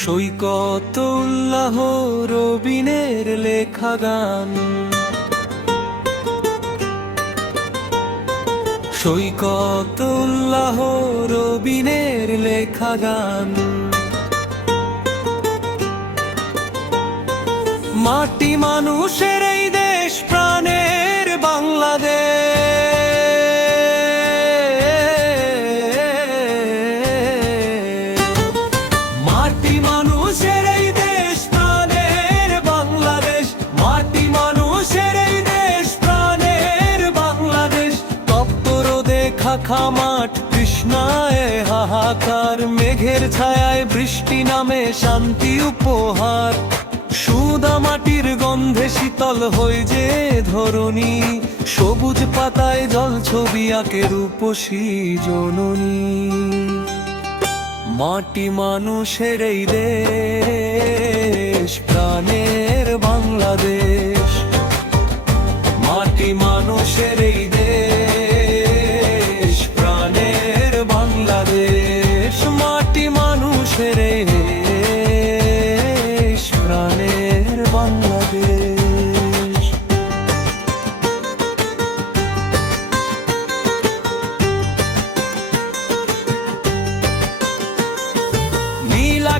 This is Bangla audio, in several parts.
সৈকত উল্লাহ রবিনের লেখা গান সৈকত উল্লাহ রবিনের লেখা গান মাটি মানুষের এই দেশ প্রাণের বাংলাদেশ। মানুষের দেশ, প্রাণের বাংলাদেশ। মাটি মানুষের দেশ, প্রাণের বাংলাদেশ। তপ্তর দেখা খামাট কৃষ্ণায় হাহাকার। মেঘের ছায়ায় বৃষ্টি নামে শান্তি উপহার। সুদা মাটির গন্ধে শীতল হয়ে যে ধরণী। সবুজ পাতায় জল ছবি আঁকে রূপসী জননী। মাটি মানুষের এই দেশ প্রাণের বাংলাদেশ।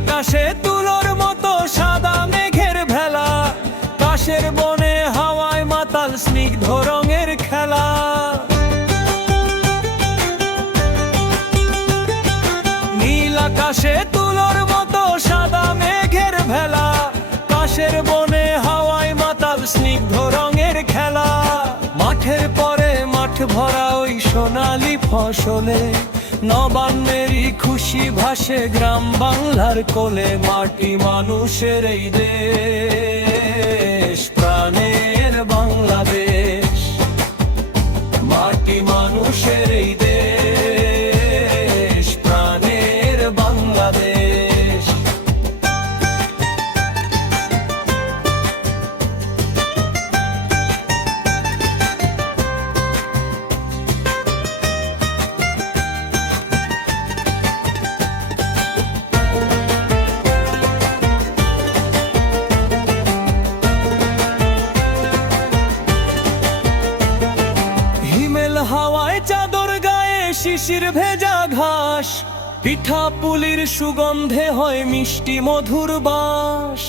আকাশে তুলোর মতো সাদা মেঘের ভেলা। কাশের বনে হাওয়ায় মাতাল স্নিগ্ধ রঙের খেলা। নীল আকাশে তুলোর মতো সাদা মেঘের ভেলা। কাশের বনে হাওয়ায় মাতাল স্নিগ্ধ রঙের খেলা। মাঠের পরে মাঠ ভরা ওই সোনালি ফসলে নবান্নেরই খুশি ভাসে গ্রাম বাংলার কোলে মাটি মানুষের এই দেশ প্রাণের বাংলাদেশ। মাটি মানুষের চাদর গায়ে শিশির ভেজা ঘাস, পিঠা পুলির সুগন্ধে হয় মিষ্টি মধুর বাস।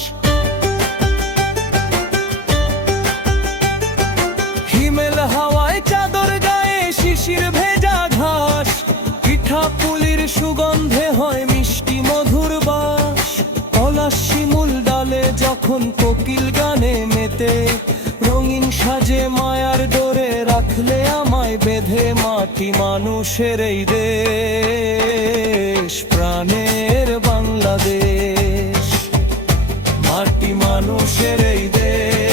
হিমেল হাওয়ায় চাদর গায়ে শিশির ভেজা ঘাস, পিঠা পুলির সুগন্ধে হয় মিষ্টি মধুর বাস। পলাশ শিমুল ডালে যখন কোকিল গানে মেতে রঙিন সাজে মায়ার ডোরে রাখলে আমায় বেঁধে মাটি মানুষের এই দেশ, প্রাণের বাংলাদেশ। মাটি মানুষের এই দেশ।